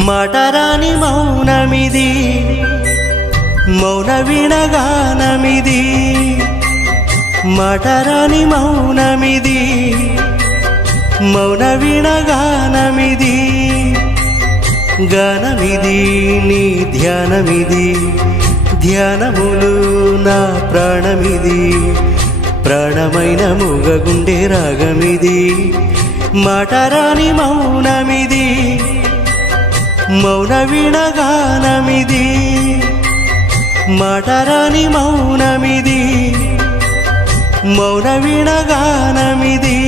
మాటరాని మౌనమిది మౌన వీణగానమిది మాటరాని మౌనమిది మౌన వీణగానమిది గానమిది నీ ధ్యానమిది ధ్యానములు నా ప్రాణమిది ప్రాణమైన మూగగుండె రాగమిది మాటరాని మౌనమిది మౌన వీణగానమిది మాటరాని మౌనమిది మౌన వీణగానమిది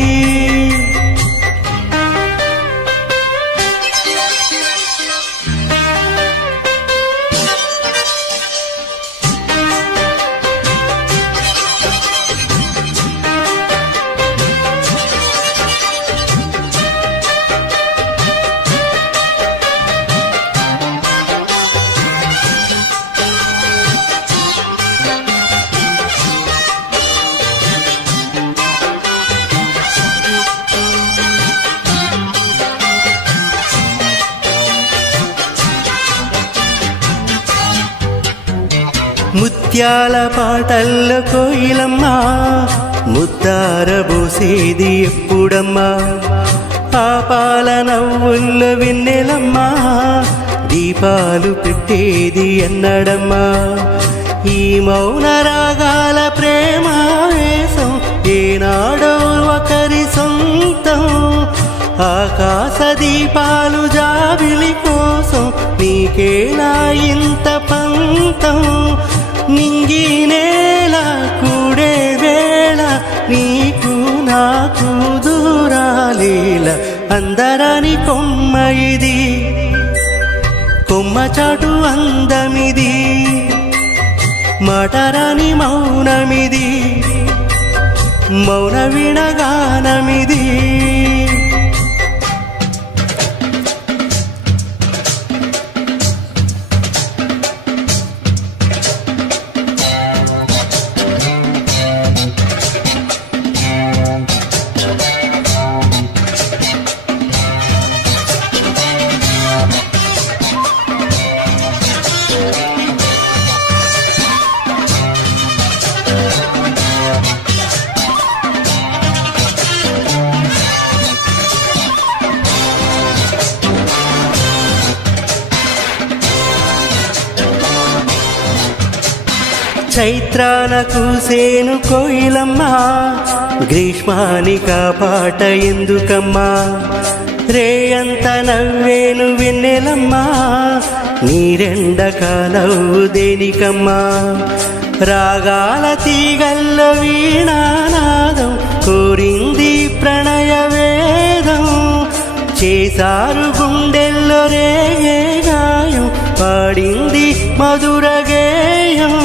ముత్యాల పాటల్లో కోయిలమ్మ ముద్దారబోసేది ఎప్పుడమ్మా ఆ పాల నవ్వుల్లో వెన్నెలమ్మ దీపాలు పెట్టేది ఎన్నడమ్మా ఈ మౌన రాగాల ప్రేమ వేసం ఏనాడో ఒకరి సొంతం ఆకాశ దీపాలు జాబిలి కోసం నీకేలా ఇంత పంతం నింగి నేల కూడే వేళ నీకు నాకు దూరాలేల అందరాని కొమ్మ ఇది కొమ్మ చాటు అందమిది మాటరాని మౌనమిది మౌన వీణగానమిది చైత్రాన కూసేను కోయిలమ్మ గ్రీష్మానిక పాట ఎందుకమ్మా రేయంత నవ్వేను వెన్నెలమ్మ నీరెండక నవ్వు దేనికమ్మా రాగాల తీగల్లో వీణానాదం కోరింది ప్రణయ వేదం చేసారు గుండెల్లో రేగే గాయం పాడింది మధుర గేయం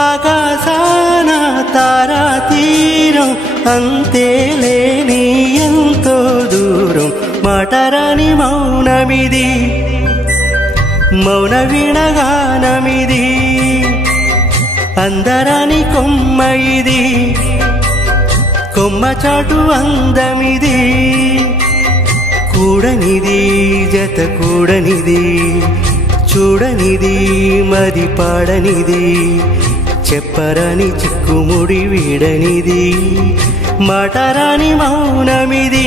ఆకాశాన తారా తీరం అంతేలేని ఎంతో దూరం మాటరాని మౌనమిది మౌన వీణగానమిది అందరాని కొమ్మ ఇది కొమ్మ చాటు అందమిది కూడనిది జత కూడనిది చూడనిది మది పాడనిది చెప్పరాని చిక్కుముడి వీడనిది మాటరాని మౌనమిది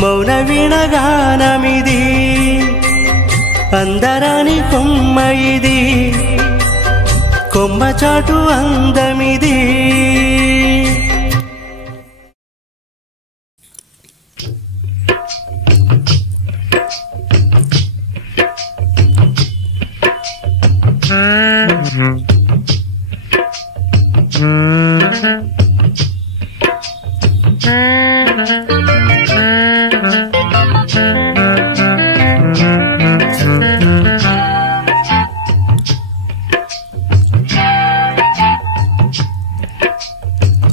మౌన వీణగానమిది అందరాని కొమ్మ ఇది కొమ్మ చాటు అందమిది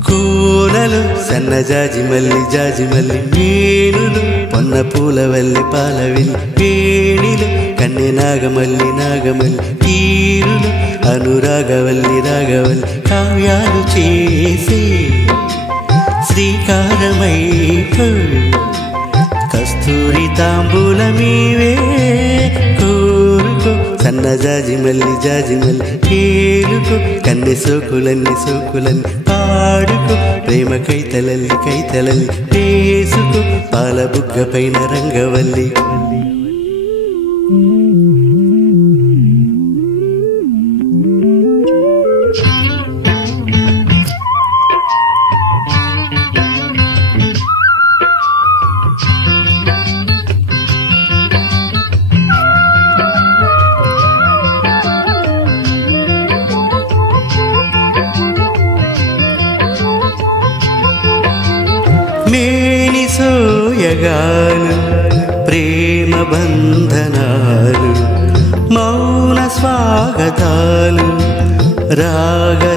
కూలలు సన్న జాజిమల్లి జాజిమల్లి వేణులు పొన్న పూలవల్లి పాలవెల్లి వేణిలు కన్నె నాగమల్లి నాగమల్లి తీరులు అనురాగవల్లి రాగవల్లి కావ్యాలు చేసే శ్రీకారమై కస్తూరి తాంబూలమీవే కోరుకో సన్నజాజి మల్లి జాజి మల్లి కేలుకో కన్నె సోకులన్నీ సోకులన్నీ పాడుకో ప్రేమ కైతలల్లి కైతలల్లి వేసుకో పాల బుగ్గ పైన రంగవల్లి మేని సోయగాలు ప్రేమ బంధనాలు మౌన స్వాగతాలు రాగరంజితాలు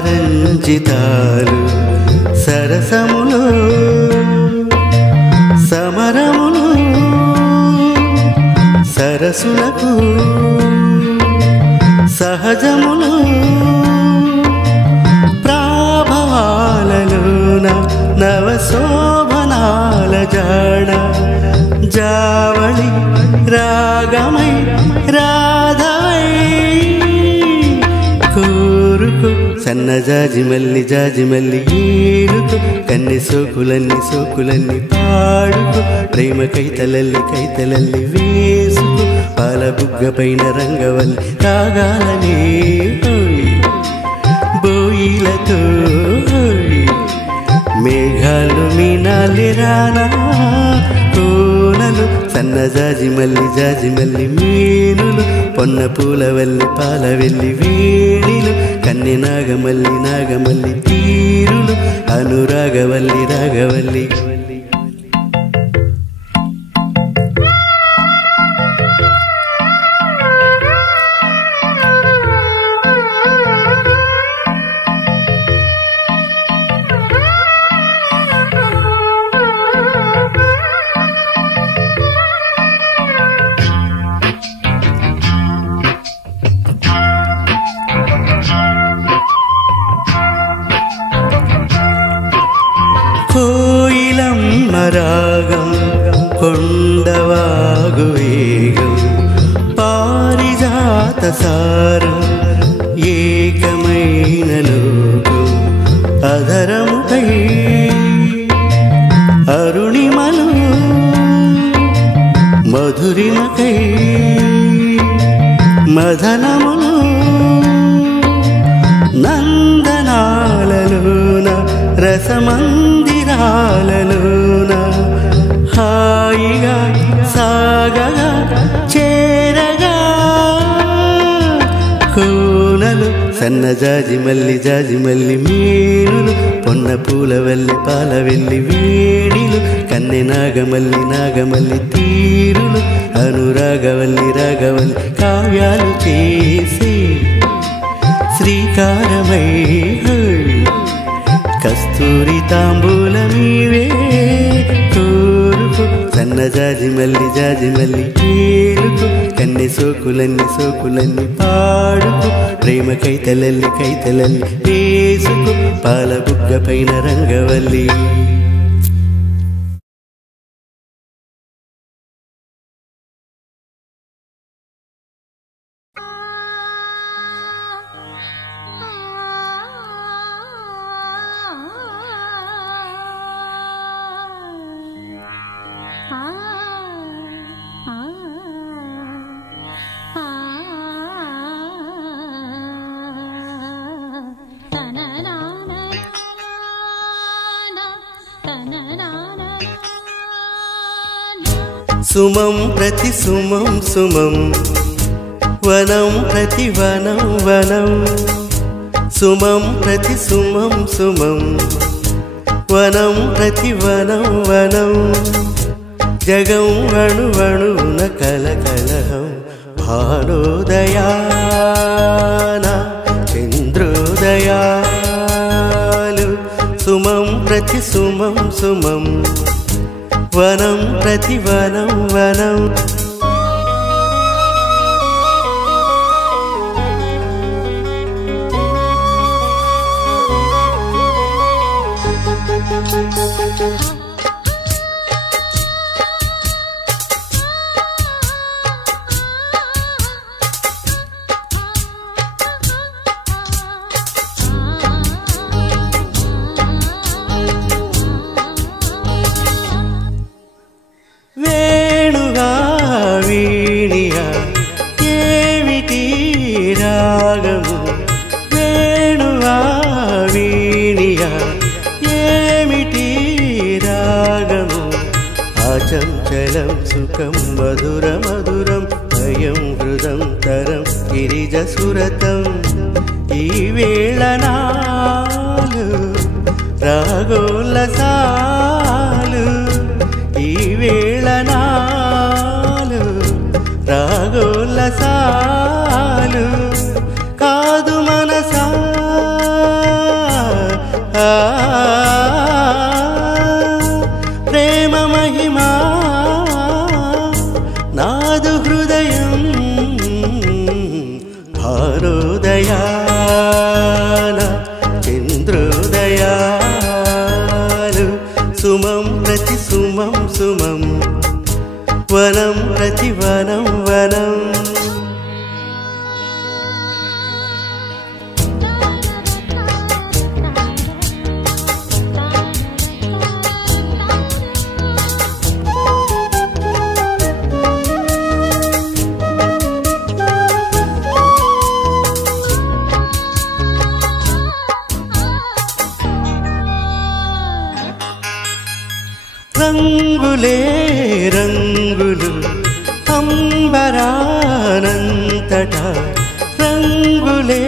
సరసములు సమరములు సరసులకు సహజములు ప్రాభవాలలోన నవశోభనాల జాడ జావళి రాగమై రాధవై కోరుకో సన్నజాజి మల్లి జాజి మల్లి ఏలుకో కన్నె సోకులన్నీ సోకులన్నీ పాడుకో ప్రేమ కైతలల్లి కైతలల్లి వేసుకో పాల బుగ్గ పైన రంగవల్లి రాగాలనే బోయిలతో మేఘాలు మీనాలి రానా కోనలు సన్నజాజి మల్లి జాజి మల్లి మీనులు పొన్న పూల వల్లి పాల వెళ్ళి వేణిలు కన్నె నాగమల్లి నాగమల్లి తీరులు అనురాగవల్లి రాగవల్లి కోయిలమ్మ రాగం కొండవాగు వేగం పారిజాత సారం ఏకమైన లోకం అధరముపై అరుణిమలు మధురిమకై మదనములు నందనాలలోన రసమందిరాలలోన హాయిగా సాగగా చేరగా కోనలు సన్నజాజి మల్లి జాజి మల్లి మీనులు పొన్న పూల వల్లి పాల వెళ్ళి వేణిలు కన్నె నాగమల్లి నాగమల్లి తీరులు అనురాగవల్లి రాగవల్లి కావ్యాలు చేసి శ్రీకారమై కస్తూరి తాంబూలమీవే కోరుకో సన్నజాజి మల్లి జాజి మల్లి ఏలుకో కన్నె సోకులన్నీ సోకులన్నీ పాడుకో ప్రేమ కైతలల్లి కైతలల్లి వేసుకో పాల బుగ్గ పైన రంగవల్లి సుమం ప్రతి సుమం సుమం వనం ప్రతి వనం వనం సుమం ప్రతి సుమం సుమం వనం ప్రతి వనం వనం జగం అణువణువున కలకలహం భానోదయాన చంద్రోదయాలు సుమం ప్రతి సుమం సుమం వనం ప్రతి వనం వనం మధుర మధురం అయం హృదంతరం గిరిజసురతం ఈ వేళ నాలు రాగోల్లసాలు ఈ వేళ నాలు రాగోల్లసాలు కాదు మనసా ప్రేమ మహిమా నాదు హృదయం భారోదయాన చంద్రోదయాలు సుమం ప్రతి సుమం సుమం వనం ప్రతి వనం వనం రంగులే రంగులు అంబరానంతటా రంగులే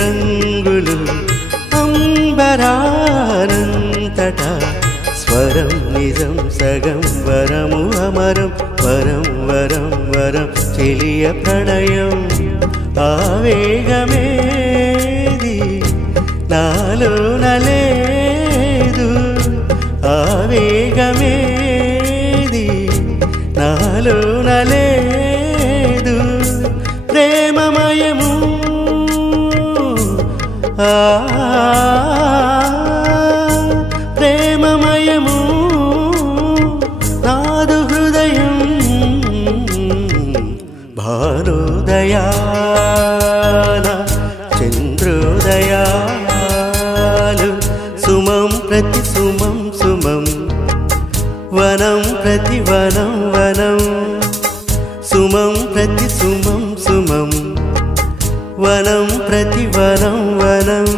రంగులు అంబరానంతటా స్వరం నిజం సగం వరము అమరం వరం వరం వరం చెలియ ప్రణయం ఆవేగమేది నాలోన లేదు ఆవేగమేది నాలోన లేదు ప్రేమమయము ప్రేమమయము నాదు హృదయం భారోదయాన చంద్రోదయాలు సుమం ప్రతి సుమం సుమం వనం ప్రతి వనం వనం సుమం ప్రతి సుమం సుమం వనం ప్రతి వనం వనం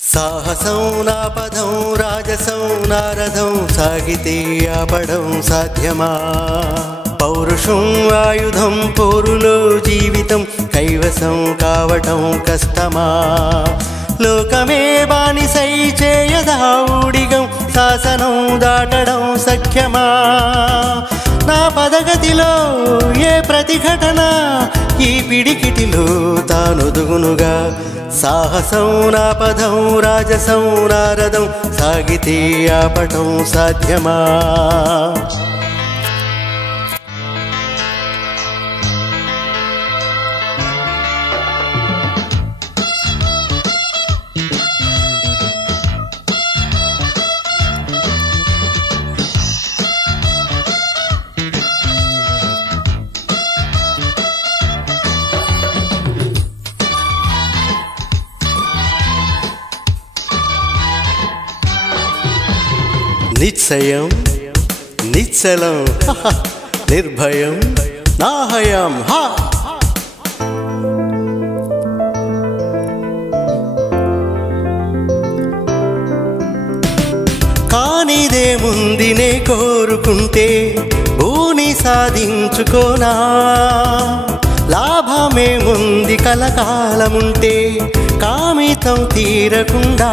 సాహసం నా పదం రాజసం నారథం సాగితే ఆపడం సాధ్యమా పౌరుషం ఆయుధం పోరులో జీవితం కైవసం కావటం కష్టమా లోకమే బానిసై చేయదా ఊడిగం శాసనం దాటడం సఖ్యమా నా పదగతిలో ఏ ప్రతిఘటన ఈ పిడికిటిలో తానొదుగునుగా సాహసం నా పదం రాజసం నారథం సాగితే ఆపటం సాధ్యమా నిశ్చయం నిశ్చలం నిర్భయం నాహయం హా కానిదేముంది నే కోరుకుంటే భూని సాధించుకోనా లాభమేముంది కలకాలముంటే కామితం తీరకుండా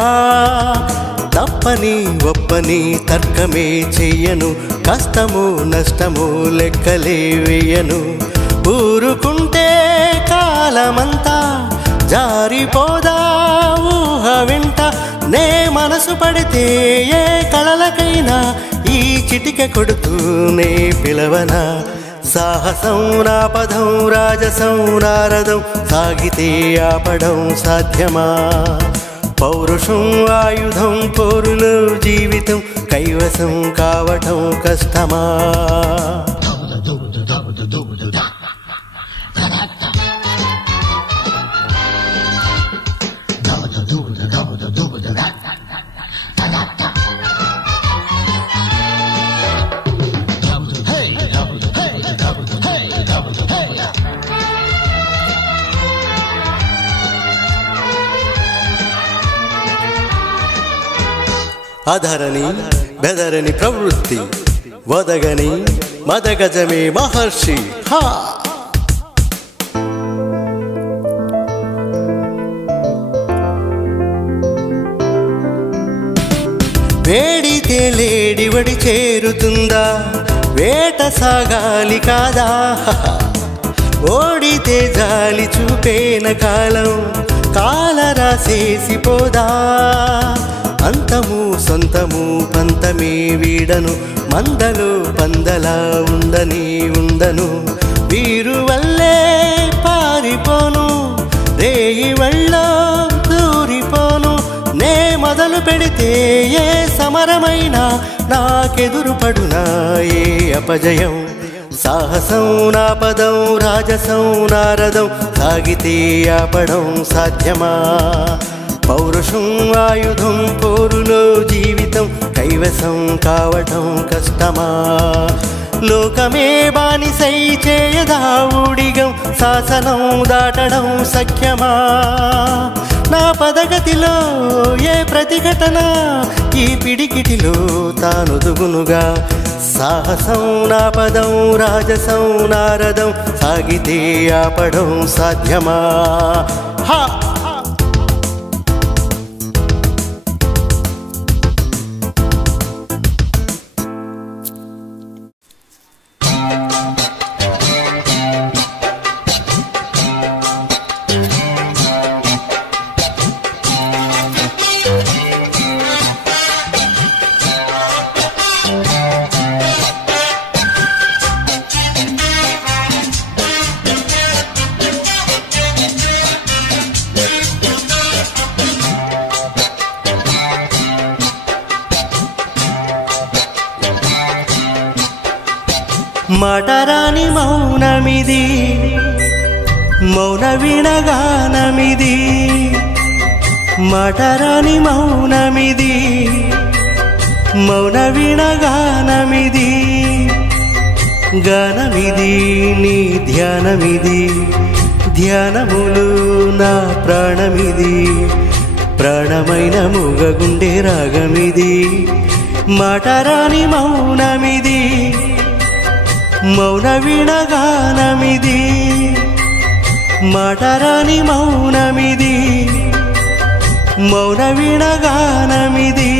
తప్పని ఒప్పని తర్కమే చెయ్యను కష్టము నష్టము లెక్కలే వేయను ఊరుకుంటే కాలమంతా జారిపోదా ఊహ వెంట నే మనసు పడితే ఏ కళలకైనా ఈ చిటిక కొడుతూనే పిలవనా సాహసం నా పదం రాజసం నారథం సాగితే ఆపడం సాధ్యమా పౌరుషం ఆయుధం పోరులో జీవితం కైవసం కావటం కష్టమా అధరని బెదరని ప్రవృత్తి వదగని మదగజమే మహర్షి. హా వేడితే లేడివడి చేరుతుందా, వేట సాగాలి కాదా, ఓడితే జాలి చూపేన కాలం కాలరాసేసిపోదా. అంతము సొంతము పంతమే వీడను, మందలో పందలా ఉండను, వీరు వల్లే పారిపోను, రేయి వెళ్ళో దూరిపోను. నే మొదలు పెడితే ఏ సమరమైనా నాకెదురు పడునా ఏ అపజయం. సాహసం నా పదం, రాజసం నారదం, సాగితే ఆపడం సాధ్యమా. పౌరుషం ఆయుధం, పోరులో జీవితం, కైవసం కావటం కష్టమా. లోకమే బానిసై చేయదా ఊడిగం, శాసనం దాటడం సఖ్యమా. నా పదగతిలో ఏ ప్రతిఘటన ఈ పిడికిటిలో తానుదుగునుగా. సాహసం నా పదం, రాజసం నారదం, సాగితే ఆపడం సాధ్యమా. హా మాటరాని మౌనమిది, మౌన వీణగానమిది. మాటరాని మౌనమిది, మౌన వీణగానమిది. గానమిది నీ ధ్యానమిది, ధ్యానములు నా ప్రాణమిది. ప్రాణమైన మూగగుండె రాగమిది. మాటరాని మౌనమిది, మౌన వీణగానమిది. మాటరాని మౌనమిది, మౌన వీణగానమిది.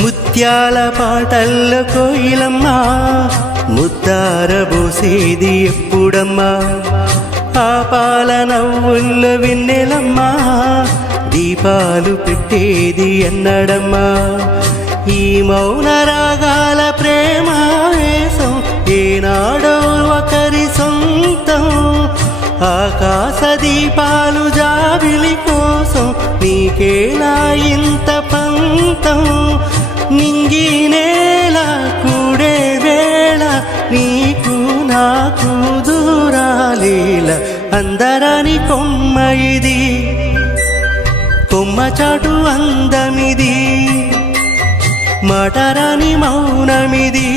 ముత్యాల పాటల్లో కోయిలమ్మ, ముద్దారబోసేది ఎప్పుడమ్మా. ఆ పాల నవ్వుల్లో వెన్నెలమ్మ, దీపాలు పెట్టేది ఎన్నడమ్మా. ఈ మౌన రాగాల ప్రేమ వేసం ఏనాడో ఒకరి సొంతం. ఆకాశ దీపాలు జాబిలి కోసం నీకేలా ఇంత పంతం. నింగి నేల కూడే వేళ నీకు నాకు దూరాలేల. అందరాని కొమ్మ ఇది, కొమ్మ చాటు అందమిది. మాటరాని మౌనమిది,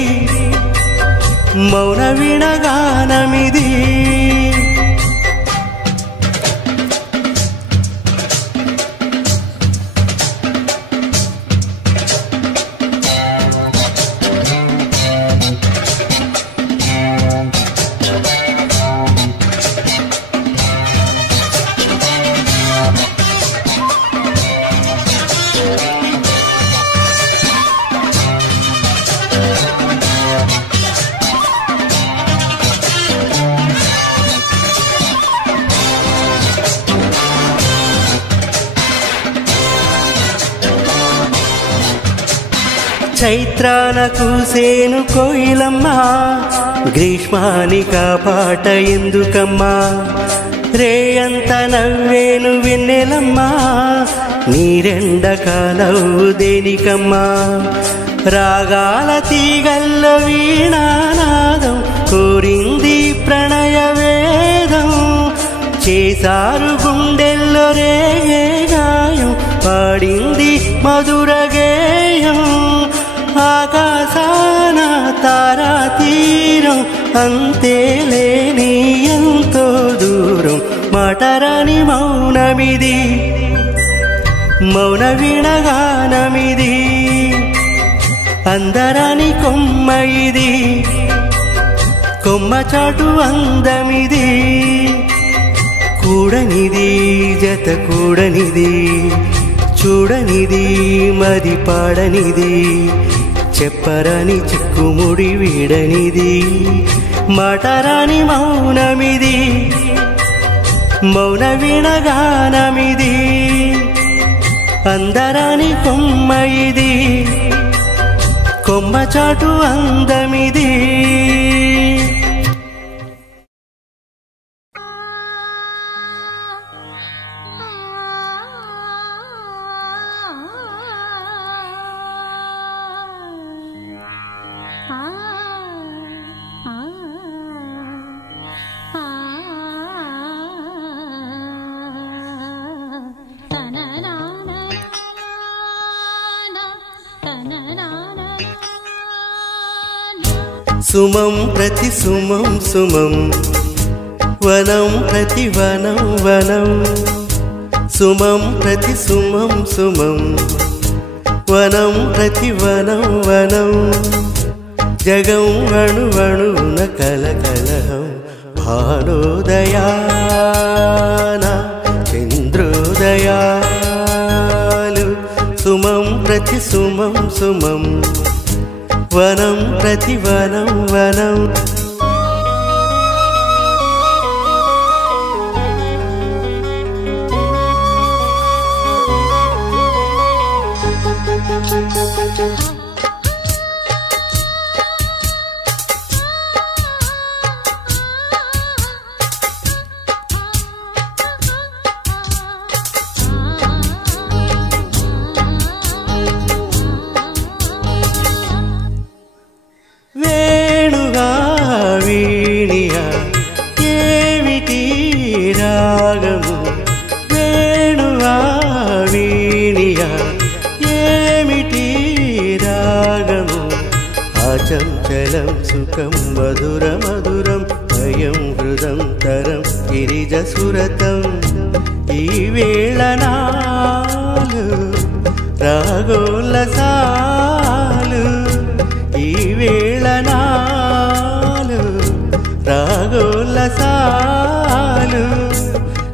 మౌన వీణగానమిది. చైత్రాన కూసేను కోయిలమ్మ, గ్రీష్మానిక పాట ఎందుకమ్మా రేయంత నవ్వేను వెన్నెలమ్మా నీరెండక నవ్వు దేనికమ్మా రాగాల తీగల్లో వీణానాదం కోరింది ప్రణయ వేదం చేసారు గుండెల్లో రేగే గాయం పాడింది మధుర గేయం ఆకాశాన తారా తీరం అంతే లేని ఎంతో దూరం మాటరాని మౌనమిది మౌన వీణగానమిది అందరాని కొమ్మ ఇది కొమ్మ చాటు అందమిది కూడనిది జత కూడనిది చూడనిది మది పాడనిది చెప్పరాని చిక్కుముడి వీడనిది మాటరాని మౌనమిది మౌన వీణగానమిది అందరాని కొమ్మ ఇది కొమ్మ చాటు అందమిది సుమం ప్రతి సుమం సుమం వనం ప్రతి వనం వనం సుమం ప్రతి సుమం సుమం వనం ప్రతి వనం వనం జగం అణువణున కలకలహం భానోదయాన చంద్రోదయాలు సుమం ప్రతి సుమం సుమం వనం ప్రతి వనం వనం చంచలం సుఖం మధుర మధురం భయం హృదం తరం గిరిజసురతం ఈ వేళ నాలు రాగోల్లసాలు ఈ వేళ నాలు రాగోల్లసాలు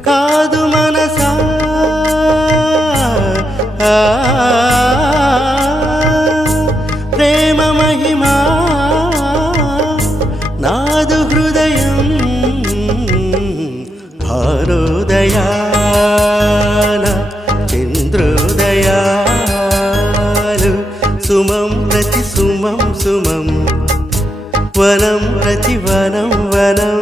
కాదు మనసా ప్రేమ మహిమా నాదు హృదయం భారోదయాన చంద్రోదయాలు సుమం ప్రతి సుమం సుమం వనం ప్రతి వనం వనం